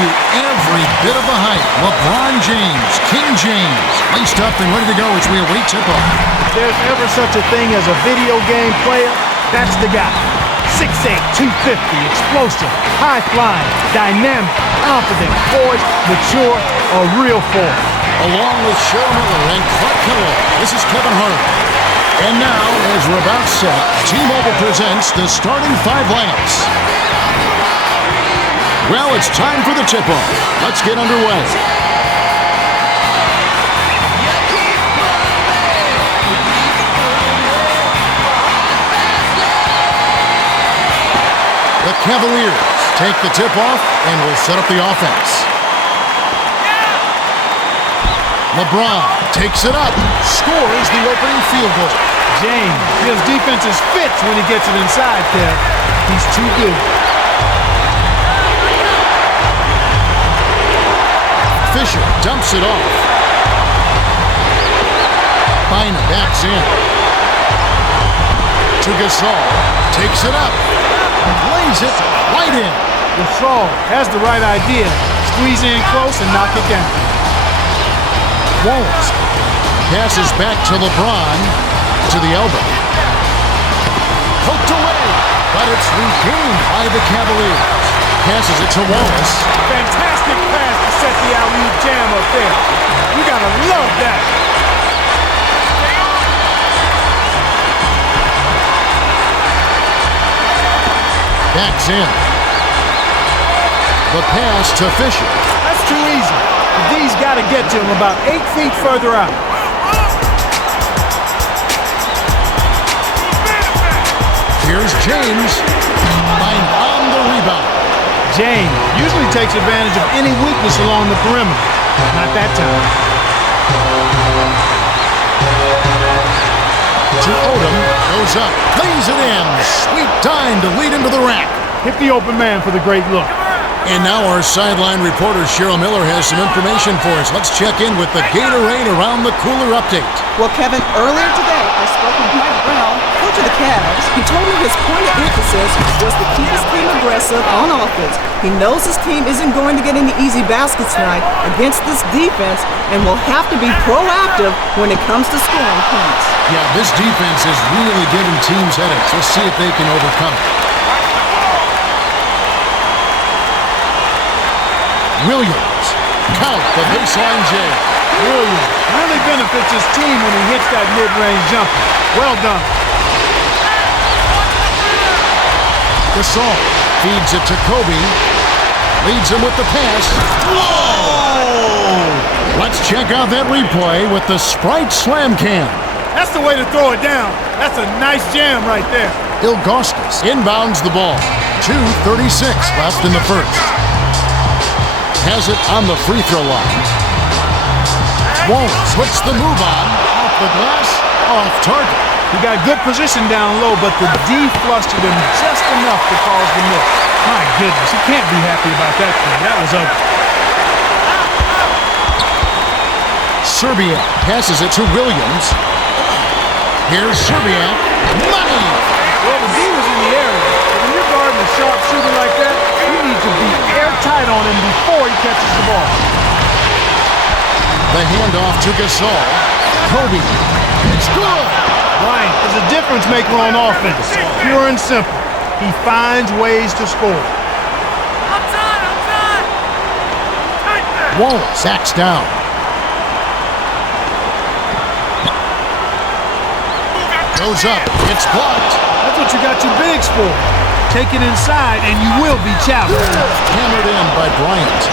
to every bit of the hype. LeBron James, King James, laced up and ready to go as we await tip-off. If there's ever such a thing as a video game player, that's the guy. 6'8", 250, explosive, high-flying, dynamic, confident, poised, mature, a real force. Along with Cheryl Miller and Clark Kittle, this is Kevin Harlan. And now, as we're about set, T-Mobile presents the starting five lineups. Well, it's time for the tip-off. Let's get underway. The Cavaliers take the tip-off and will set up the offense. LeBron takes it up, scores the opening field goal. James gives defenses fits when he gets it inside, Kev. He's too good. Fisher dumps it off. Bryant backs in. To Gasol, takes it up. Lays it right in. Gasol has the right idea. Squeeze in close and knock it down. Wallace passes back to LeBron, to the elbow. Poked away, but it's regained by the Cavaliers. Passes it to Wallace. Fantastic pass to set the alley-oop jam up there. You gotta love that. Backs in. The pass to Fisher. That's too easy. The D's got to get to him about 8 feet further out. Here's James. Bryant on the rebound. James usually takes advantage of any weakness along the perimeter. Not that time. To Odom, goes up, plays it in. Sweet dime to lead into the rack. Hit the open man for the great look. And now our sideline reporter Cheryl Miller has some information for us. Let's check in with the Gatorade Around the Cooler update. Well, Kevin, earlier today I spoke with Mike Brown, coach of the Cavs. He told me his point of emphasis was to keep his team aggressive on offense. He knows his team isn't going to get any easy baskets tonight against this defense and will have to be proactive when it comes to scoring points. Yeah, this defense is really giving teams headaches. Let's see if they can overcome it. Williams, count the baseline J. Williams really benefits his team when he hits that mid-range jumper. Well done. Gasol feeds it to Kobe. Leads him with the pass. Whoa! Let's check out that replay with the Sprite Slam Can. That's the way to throw it down. That's a nice jam right there. Ilgauskas inbounds the ball. 2:36 left in the first. Has it on the free throw line. Wallace puts the move on. Off the glass, off target. He got good position down low, but the D flustered him just enough to cause the miss. My goodness, he can't be happy about that play. That was ugly. Serbiak passes it to Williams. Here's Serbiak. Money! Well, the D was in the area. But when you're guarding a sharp shooter like that, you need to be airtight on him before he catches the ball. The handoff to Gasol. Kobe. It's good! Bryant is a difference maker on offense. Pure and simple. He finds ways to score. Wallace sacks down. Goes up. It's blocked. That's what you got your bigs for. Take it inside and you will be challenged. Hammered in by Bryant.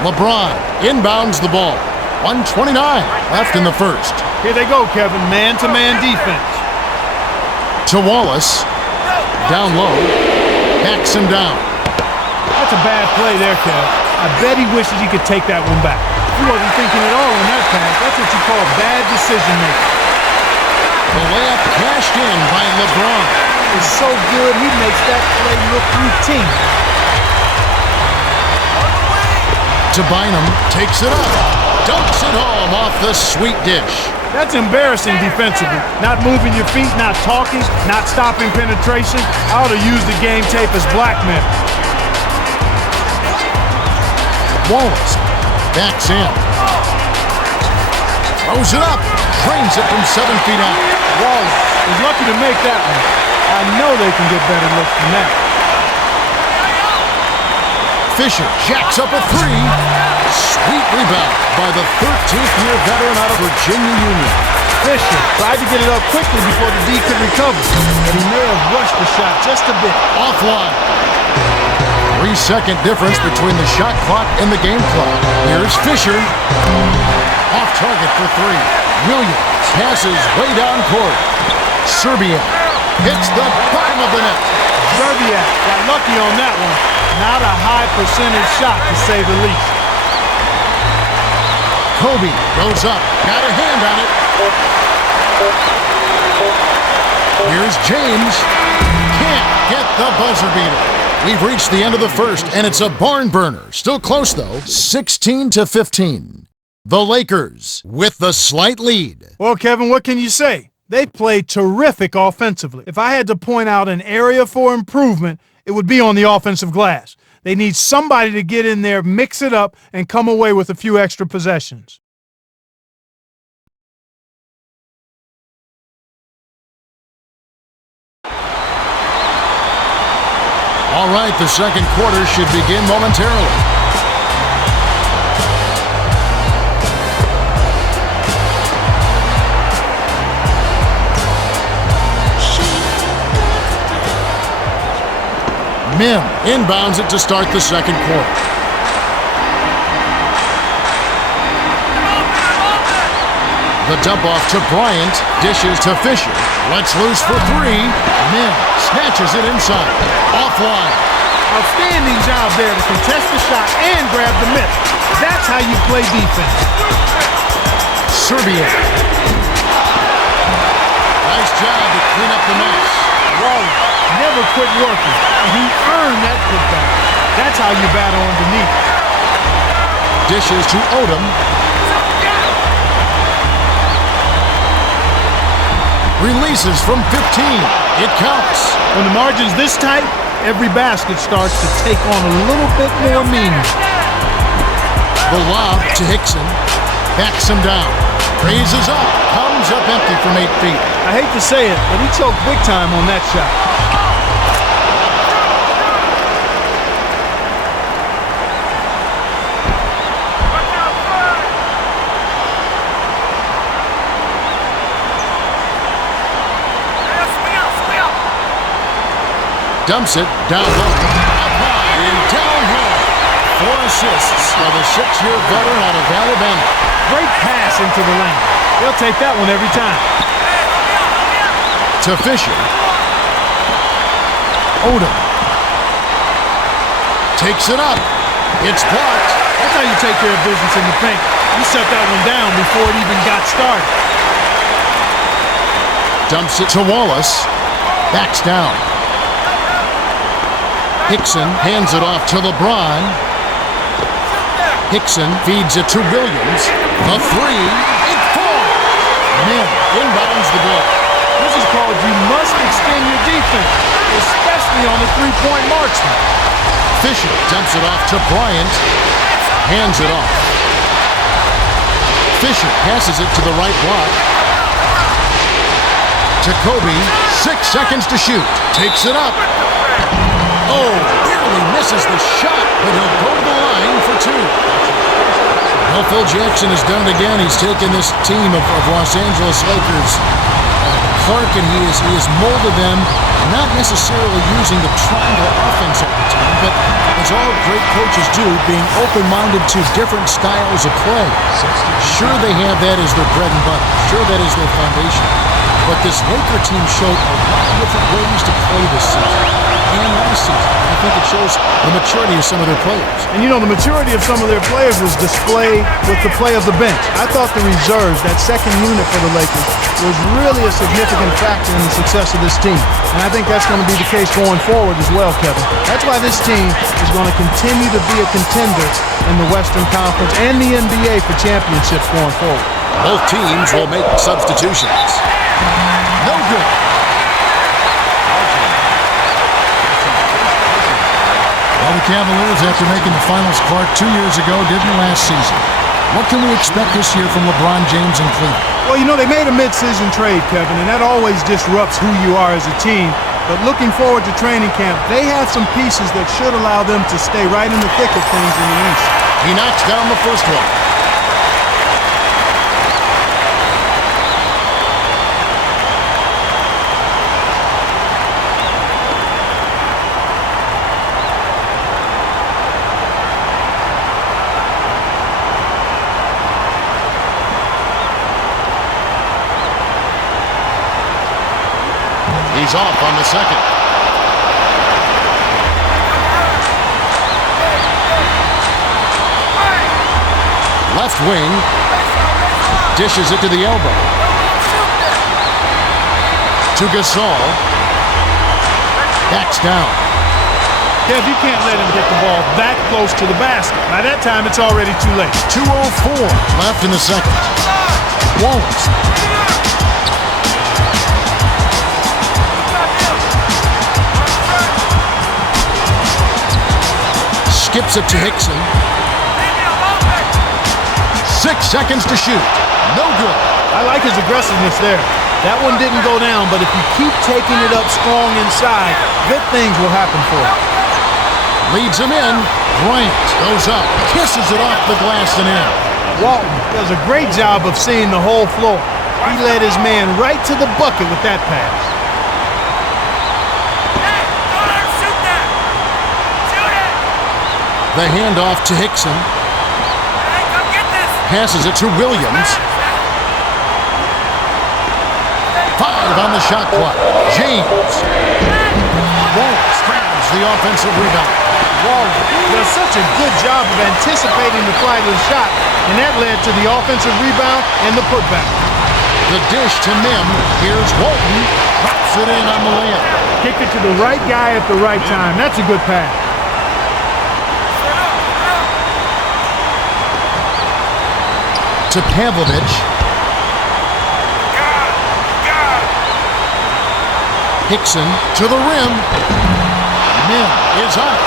LeBron inbounds the ball. 1:29 left in the first. Here they go, Kevin. Man-to-man defense. To Wallace. Down low. Backs him down. That's a bad play there, Kev. I bet he wishes he could take that one back. He wasn't thinking at all on that pass. That's what you call bad decision-making. The layup cashed in by LeBron. It's so good, he makes that play look routine. To Bynum, takes it up. Dunks it home off the sweet dish. That's embarrassing defensively. Not moving your feet, not talking, not stopping penetration. I ought to use the game tape as blackmail. Wallace backs in. Throws it up. Drains it from 7 feet out. Wallace is lucky to make that one. I know they can get better looks than that. Fisher jacks up a 3. Sweet rebound by the 13th year veteran out of Virginia Union. Fisher tried to get it up quickly before the D could recover, but he may have rushed the shot just a bit. Offline. 3-second difference between the shot clock and the game clock. Here's Fisher. Off target for 3. Williams passes way down court. Serbia hits the bottom of the net. Serbia got lucky on that one. Not a high percentage shot, to say the least. Kobe goes up. Got a hand on it. Here's James. Can't get the buzzer beater. We've reached the end of the first, and it's a barn burner. Still close, though. 16-15. The Lakers with the slight lead. Well, Kevin, what can you say? They played terrific offensively. If I had to point out an area for improvement, it would be on the offensive glass. They need somebody to get in there, mix it up, and come away with a few extra possessions. All right, the second quarter should begin momentarily. Mim inbounds it to start the second quarter. The dump off to Bryant, dishes to Fisher. Lets loose for 3. Mim snatches it inside. Offline. Outstanding job there to contest the shot and grab the miss. That's how you play defense. Serbia. Nice job to clean up the mess. Wallace never quit working, and he earned that putback. That's how you battle underneath. Dishes to Odom. Releases from 15. It counts. When the margin's this tight, every basket starts to take on a little bit more meaning. The lob to Hickson. Backs him down. Raises up. Comes up empty from 8 feet. I hate to say it, but he choked big time on that shot. Dumps it down low. Up high and down hard. 4 assists by the 6-year veteran out of Alabama. Great pass into the lane. They'll take that one every time. To Fisher. Odom. Takes it up. It's blocked. That's how you take care of business in the paint. You shut that one down before it even got started. Dumps it to Wallace. Backs down. Hickson hands it off to LeBron. Hickson feeds it to Williams. The 3. It falls. Mim inbounds the ball. This is called you must extend your defense, especially on the three-point marksman. Fisher dumps it off to Bryant. Hands it off. Fisher passes it to the right block. To Kobe. 6 seconds to shoot. Takes it up. Oh, barely misses the shot, but he'll go to the line for 2. Well, Phil Jackson has done it again. He's taken this team of Los Angeles Lakers apart, and he has molded them, not necessarily using the triangle offense all the time, but as all great coaches do, being open-minded to different styles of play. Sure, they have that as their bread and butter. Sure, that is their foundation. But this Laker team showed a lot of different ways to play this season and last season. I think it shows the maturity of some of their players. And you know, the maturity of some of their players was displayed with the play of the bench. I thought the reserves, that second unit for the Lakers, was really a significant factor in the success of this team. And I think that's going to be the case going forward as well, Kevin. That's why this team is going to continue to be a contender in the Western Conference and the NBA for championships going forward. Both teams will make substitutions. No good. Well, the Cavaliers, after making the finals Clark 2 years ago, didn't last season. What can we expect this year from LeBron James and Cleveland? Well, you know, they made a mid-season trade, Kevin, and that always disrupts who you are as a team. But looking forward to training camp, they have some pieces that should allow them to stay right in the thick of things in the East. He knocks down the first one. He's off on the second. Left wing. Dishes it to the elbow. To Gasol. Backs down. Kev, you can't let him get the ball that close to the basket. By that time, it's already too late. 2:04 left in the second. Wallace. Skips it to Hickson. 6 seconds to shoot. No good. I like his aggressiveness there. That one didn't go down, but if you keep taking it up strong inside, good things will happen for him. Leads him in. Bryant goes up. Kisses it off the glass and in. Walton does a great job of seeing the whole floor. He led his man right to the bucket with that pass. The handoff to Hickson. Passes it to Williams. 5 on the shot clock. James. Wallace grabs the offensive rebound. Wallace does such a good job of anticipating the flight of the shot, and that led to the offensive rebound and the putback. The dish to Mim. Here's Walton. Drops it in on the layup. Kick it to the right guy at the right time. That's a good pass. To Pavlovich. Hickson to the rim. Mim is out.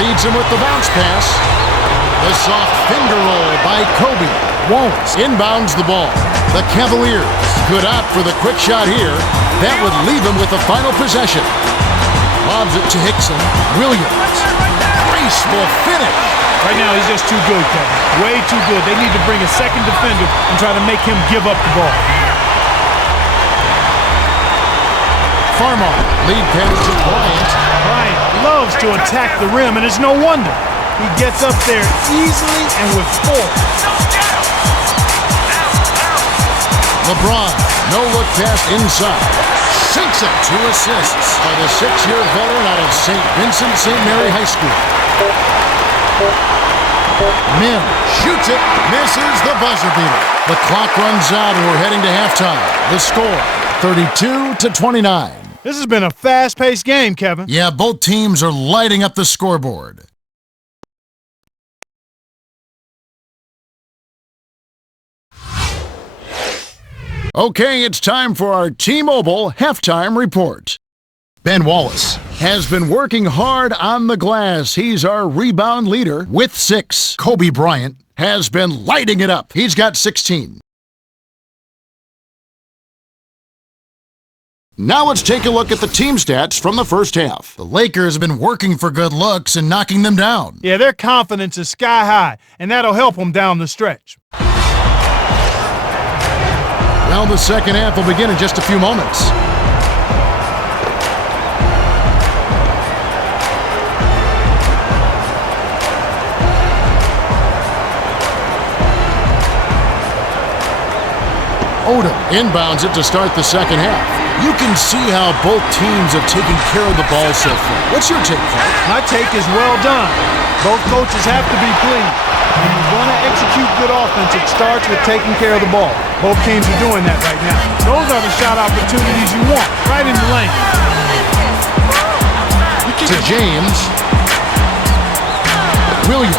Leads him with the bounce pass. The soft finger roll by Kobe. Wallace inbounds the ball. The Cavaliers could opt for the quick shot here. That would leave him with the final possession. Lobs it to Hickson. Williams. Graceful finish. Right now, he's just too good, Kevin. Way too good. They need to bring a second defender and try to make him give up the ball. Farmer, lead pass to Bryant. Bryant loves to attack the rim, and it's no wonder. He gets up there easily and with force. LeBron, no-look pass inside. Sinks it. 2 assists by the 6-year veteran out of St. Vincent St. Mary High School. Mim shoots it, misses the buzzer beater. The clock runs out and we're heading to halftime. The score, 32-29. This has been a fast-paced game, Kevin. Yeah, both teams are lighting up the scoreboard. Okay, it's time for our T-Mobile halftime report. Ben Wallace has been working hard on the glass. He's our rebound leader with 6. Kobe Bryant has been lighting it up. He's got 16. Now let's take a look at the team stats from the first half. The Lakers have been working for good looks and knocking them down. Yeah, their confidence is sky high, and that'll help them down the stretch. Well, the second half will begin in just a few moments. Odom inbounds it to start the second half. You can see how both teams have taken care of the ball so far. What's your take, Frank? My take is well done. Both coaches have to be pleased. When you want to execute good offense, it starts with taking care of the ball. Both teams are doing that right now. Those are the shot opportunities you want, right in the lane. To James. Williams.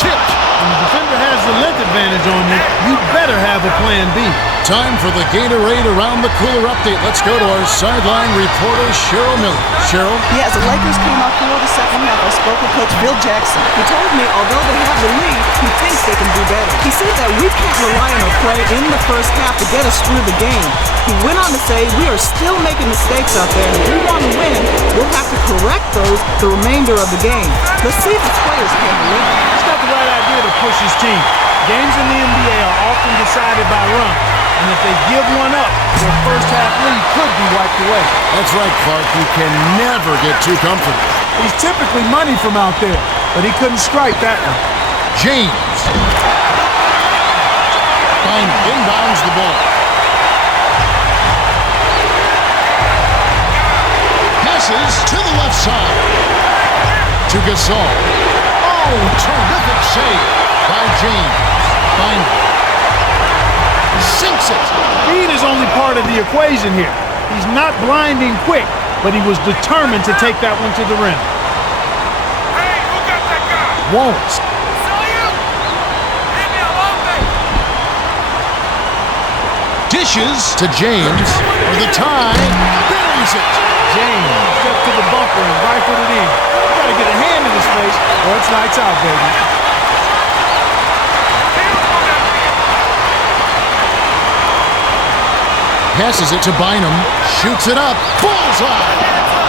Tipped. When the defender has the length advantage, advantage on me, you better have a plan B. Time for the Gatorade Around the Cooler update. Let's go to our sideline reporter, Cheryl Miller. Cheryl? Yeah, as the Lakers came out for the second half, I spoke with Coach Phil Jackson. He told me although they have the lead, he thinks they can do better. He said that we can't rely on a play in the first half to get us through the game. He went on to say we are still making mistakes out there, and if we want to win, we'll have to correct those the remainder of the game. Let's see if the players can deliver. He's got the right idea to push his team. Games in the NBA are often decided by runs, and if they give one up, their first half lead could be wiped away. That's right, Clark. You can never get too comfortable. He's typically money from out there, but he couldn't strike that one. James. Bryant inbounds the ball. Passes to the left side. To Gasol. Oh, terrific save by James. Bryant sinks it. Speed is only part of the equation here. He's not blinding quick, but he was determined to take that one to the rim. Hey, who got that guy? Wallace. Saw you? Leave me alone, baby. Dishes to James for the tie. Buries it. James stepped to the bumper and rifled it in. You gotta get a hand in his face, or it's lights out, baby. Passes it to Bynum. Shoots it up. Bullseye.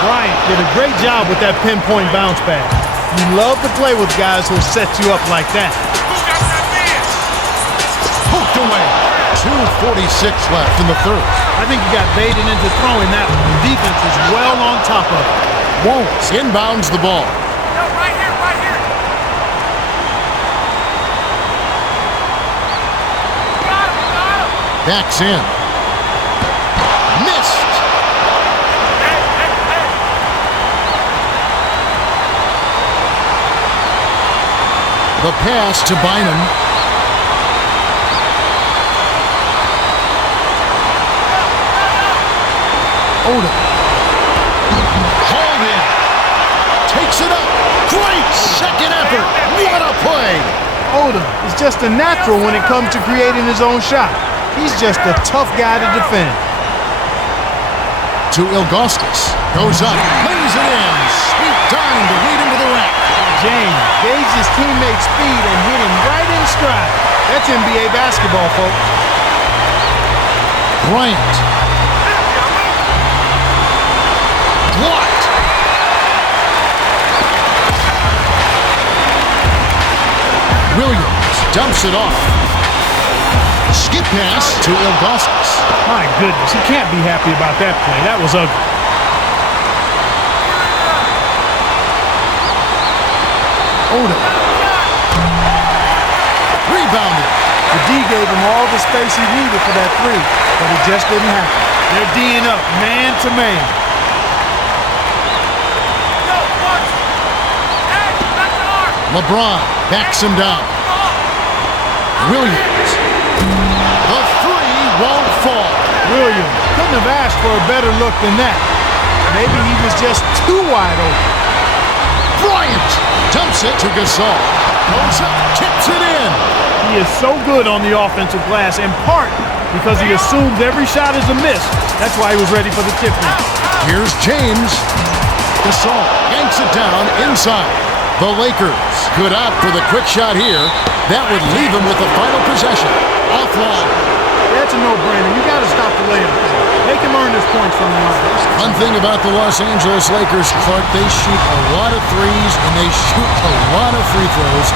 Bryant did a great job with that pinpoint bounce pass. You love to play with guys who'll set you up like that. Who got that man? Poked away. 2:46 left in the third. I think he got baited into throwing that one. The defense is well on top of it. Wallace inbounds the ball. No, right here, right here. Got him, got him. Backs in. Missed. Hey, hey, hey. The pass to Bynum. Odom. Hauled in. Takes it up. Great second effort. What a play. Odom is just a natural when it comes to creating his own shot. He's just a tough guy to defend. To Ilgauskas. Goes up. Lays it in. Sweet dime to lead him to the rack. James gauged his teammate's speed and hit him right in stride. That's NBA basketball, folks. Bryant. Blocked. Williams dumps it off. Skip pass to Ilgauskas. My goodness, he can't be happy about that play. That was ugly. Odom. Rebounded. The D gave him all the space he needed for that three, but it just didn't happen. They're D'ing up, man to man. Yo, watch. Hey, back to arm. LeBron backs him down. Williams. The three won't fall. Williams couldn't have asked for a better look than that. Maybe he was just too wide open. Bryant dumps it to Gasol. Goes up, tips it in. He is so good on the offensive glass, in part because he assumes every shot is a miss. That's why he was ready for the tip in. Here's James. Gasol yanks it down inside. The Lakers could opt for the quick shot here. That would leave him with the final possession. Offline. That's a no-brainer. You got to stop the layup. They can earn his points from the line. One thing about the Los Angeles Lakers, Clark, they shoot a lot of threes and they shoot a lot of free throws.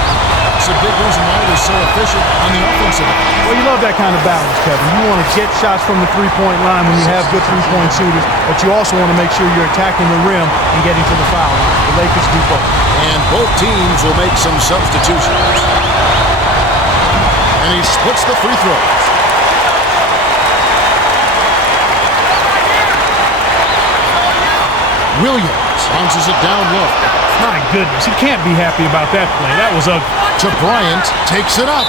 It's a big reason why they're so efficient on the offensive end. Well, you love that kind of balance, Kevin. You want to get shots from the three-point line when you have good three-point shooters, but you also want to make sure you're attacking the rim and getting to the foul line. The Lakers do both. And both teams will make some substitutions. And he splits the free throws. Williams bounces it down low. My goodness, he can't be happy about that play. That was ugly. To Bryant, takes it up.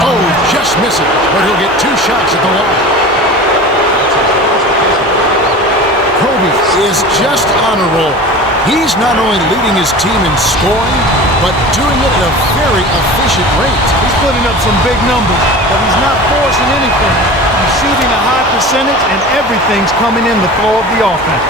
Oh, just miss it, but he'll get two shots at the line. Kobe is just on a roll. He's not only leading his team in scoring, but doing it at a very efficient rate. He's putting up some big numbers, but he's not forcing anything. He's shooting a high percentage, and everything's coming in the flow of the offense.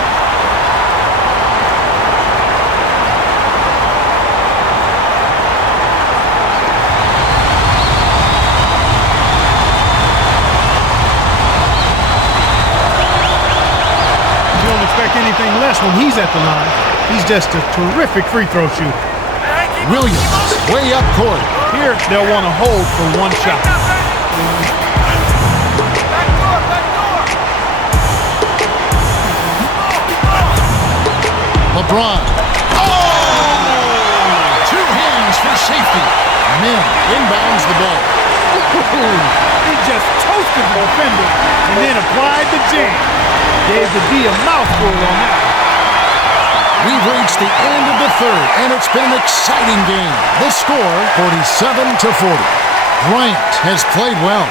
You don't expect anything less when he's at the line. He's just a terrific free throw shooter. Williams, way up court. Here, they'll want to hold for one shot. LeBron. Oh! Two hands for safety. Min inbounds the ball. He just toasted the defender and then applied the jam. Gave the D a mouthful on that. We've reached the end of the third, and it's been an exciting game. The score, 47-40. Bryant has played well.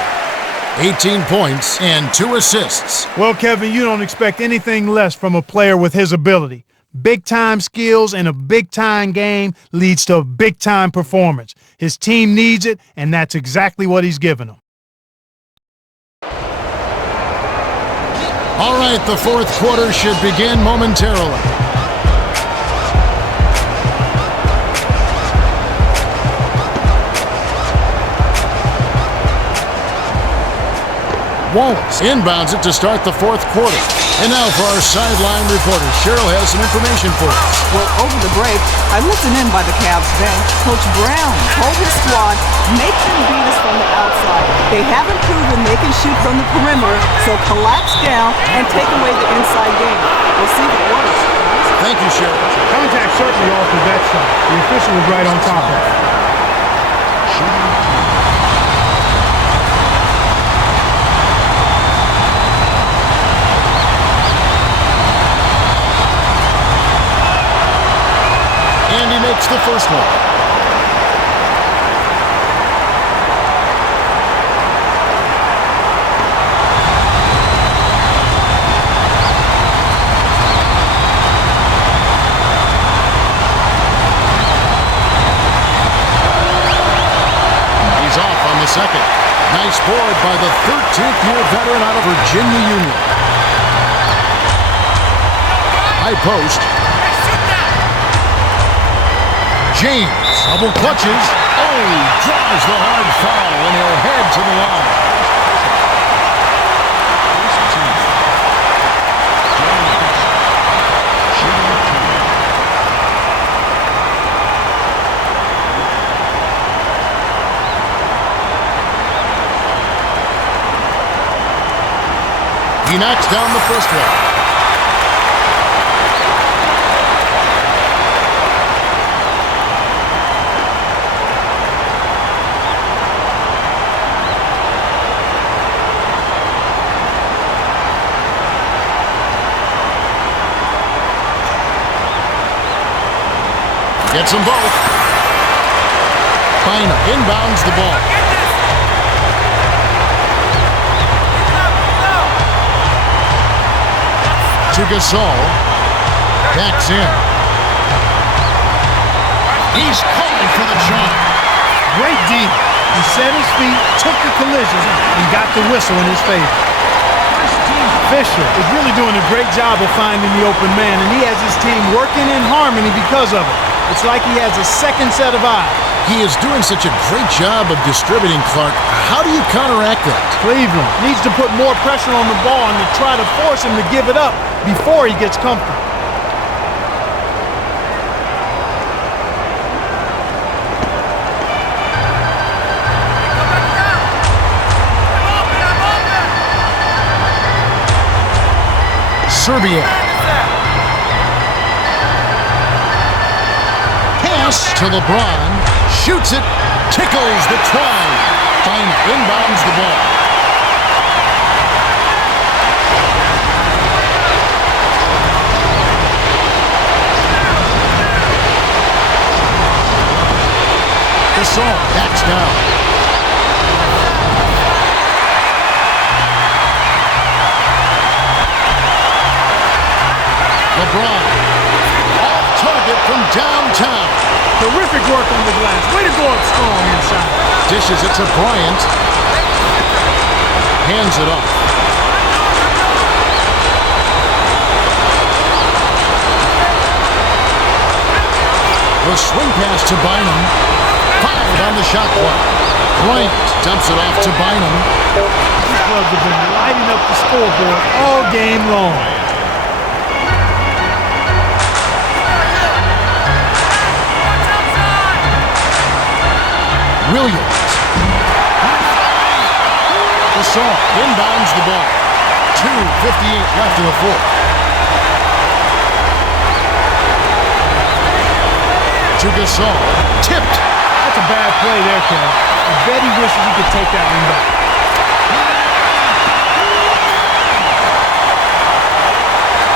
18 points and 2 assists. Well, Kevin, you don't expect anything less from a player with his ability. Big-time skills in a big-time game leads to a big-time performance. His team needs it, and that's exactly what he's given them. All right, the fourth quarter should begin momentarily. Wallace inbounds it to start the fourth quarter. And now for our sideline reporter, Cheryl has some information for us. Well, over the break, I listened in by the Cavs bench. Coach Brown told his squad, make them beat us from the outside. They haven't proven they can shoot from the perimeter, so collapse down and take away the inside game. We'll see if it works. Thank you, Cheryl. Contact certainly altered that shot. The official was right on top of it. And he makes the first one. He's off on the second. Nice board by the 13th-year veteran out of Virginia Union. High post. James, double clutches. Oh, draws the hard foul, and he'll head to the line. He knocks down the first one. Gets them both. Bryant inbounds the ball. To Gasol. Backs in. He's calling for the shot. Great D. He set his feet, took the collision, and got the whistle in his favor. Fisher is really doing a great job of finding the open man, and he has his team working in harmony because of it. It's like he has a second set of eyes. He is doing such a great job of distributing, Clark. How do you counteract that? Cleveland needs to put more pressure on the ball and to try to force him to give it up before he gets comfortable. Serbia. Pass to LeBron. Shoots it. Tickles the twine. Bryant inbounds the ball. Gasol backs down. LeBron, off target from downtown. Terrific work on the glass. Way to go up strong inside. Dishes it to Bryant. Hands it off. The swing pass to Bynum. Fouled on the shot clock. Bryant dumps it off to Bynum. These clubs have been lighting up the scoreboard all game long. Williams. Gasol inbounds the ball. 2:58 left in the fourth. To Gasol. Tipped. That's a bad play there, Kev. I bet he wishes he could take that one back.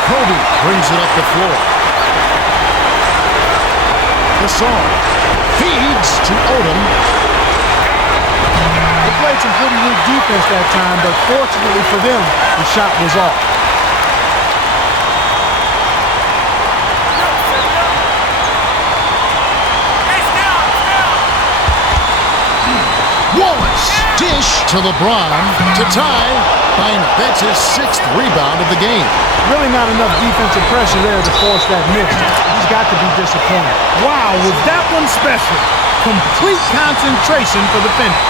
Kobe brings it up the floor. Gasol feeds to Odom. They played some pretty weak defense that time, but fortunately for them, the shot was off. Wallace. Dish to LeBron to tie. Bynum. That's his 6th rebound of the game. Really not enough defensive pressure there to force that miss. He's got to be disappointed. Wow, was that one special? Complete concentration for the finish.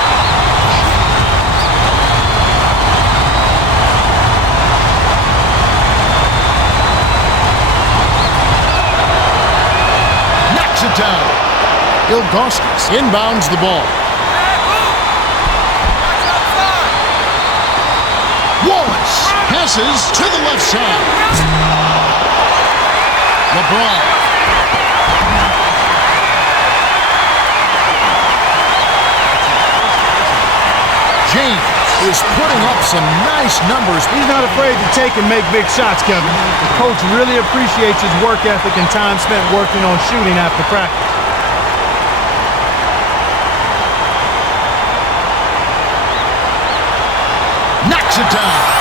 Knocks it down. Ilgauskas inbounds the ball. Wallace passes to the left side. LeBron. James is putting up some nice numbers. He's not afraid to take and make big shots, Kevin. The coach really appreciates his work ethic and time spent working on shooting after practice. Knocks it down.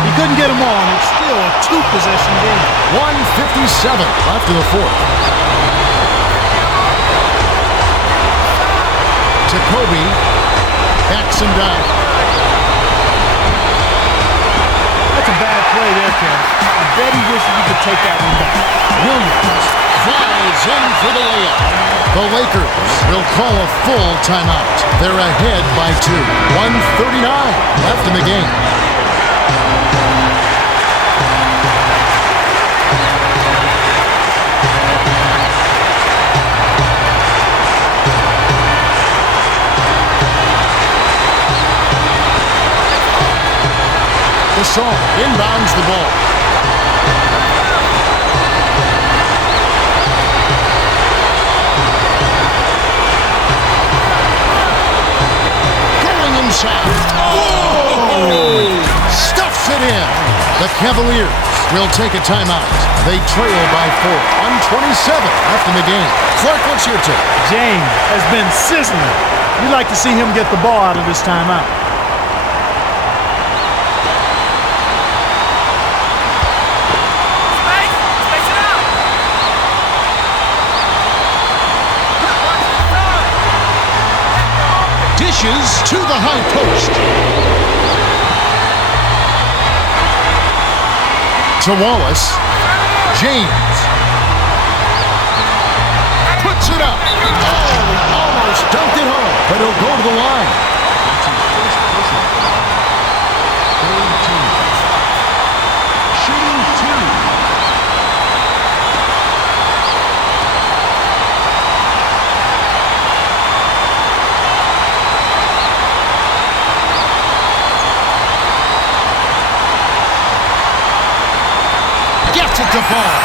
He couldn't get them on. It's still a two-possession game. 1:57 left in the fourth. To Kobe. Backs him down. That's a bad play there, Ken. I bet he wishes he could take that one back. Williams flies in for the layup. The Lakers will call a full timeout. They're ahead by 2. 1:39 left in the game. Gasol inbounds the ball. Going inside. Whoa! Stuffs it in. The Cavaliers will take a timeout. They trail by 4. 1:27 left in the game. Clark, what's your take? James has been sizzling. You'd like to see him get the ball out of this timeout. Dishes to the high post. To Wallace. James. Puts it up. Oh, almost dunked it home, but he'll go to the line. Shooting 2. Gets it to fall.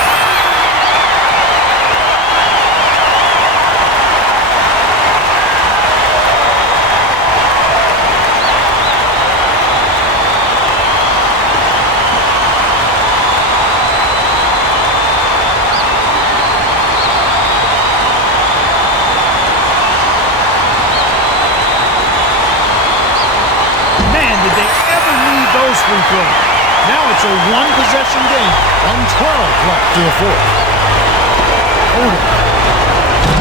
a one-possession game. 1:12 left to the fourth.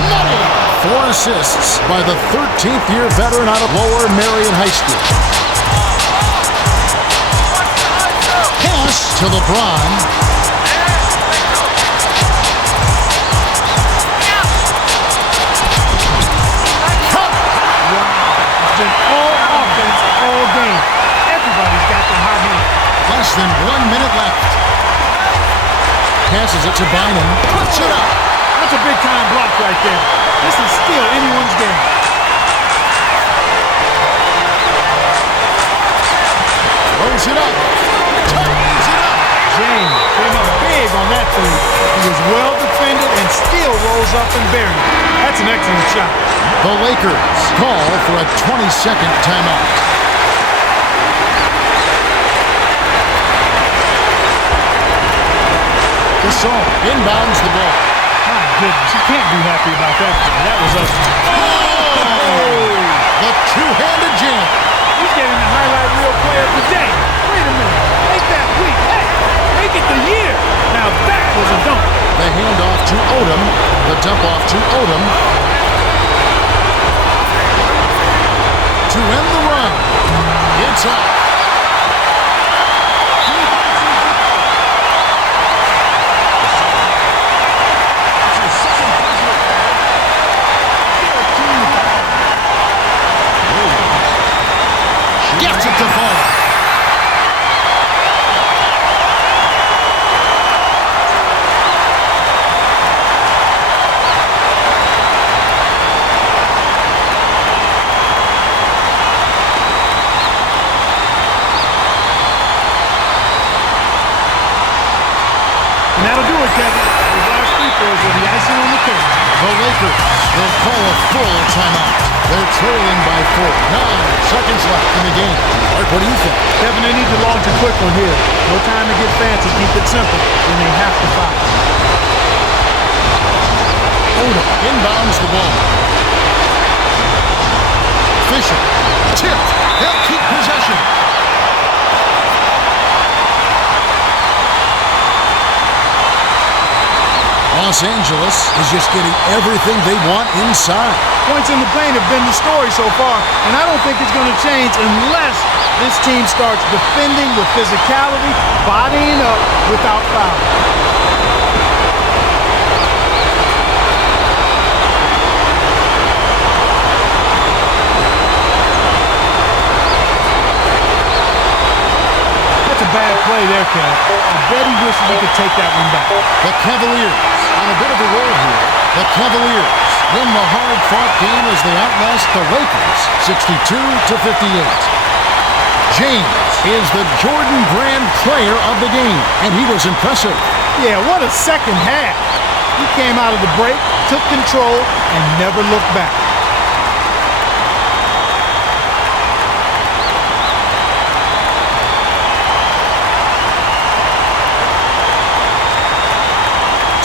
Money! 4 assists by the 13th-year veteran out of Lower Marion High School. Pass to LeBron. It's been all offense all game. Everybody's got the hot hand. Less than 1 minute left. Passes it to Bynum. Puts it up. That's a big-time block right there. This is still anyone's game. Throws it up. Ties it up. James came up big on that three. He was well defended and still rolls up and buries it. That's an excellent shot. The Lakers call for a 20-second timeout. Gasol inbounds the ball. My goodness, you can't be happy about that. That was ugly. Oh! The two-handed jam. He's getting the highlight reel player of the day. Wait a minute. Make that week. Hey, make it the year. Now that was a dunk. The handoff to Odom. The dump off to Odom. To end the run. It's up. Gets it to fall. And that'll do it, Kevin. Those last free throws were the icing on the cake. The Lakers will call a full timeout. They're trailing by 4. 9 seconds left in the game. Mark, what do you think? Kevin, they need to launch a quick one here. No time to get fancy. Keep it simple. Then they have to foul. Odom inbounds the ball. Fisher tipped. They'll keep possession. Los Angeles is just getting everything they want inside. Points in the paint have been the story so far, and I don't think it's going to change unless this team starts defending with physicality, bodying up without fouling. That's a bad play there, Ken. I bet he wishes he could take that one back. The Cavaliers on a bit of a roll here. The Cavaliers win the hard-fought game as they outlast the Lakers 62-58. James is the Jordan Brand player of the game, and he was impressive. Yeah, what a second half. He came out of the break, took control, and never looked back.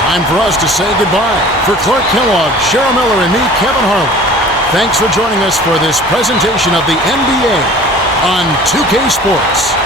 Time for us to say goodbye. For Clark Kellogg, Cheryl Miller, and me, Kevin Harlan, thanks for joining us for this presentation of the NBA on 2K Sports.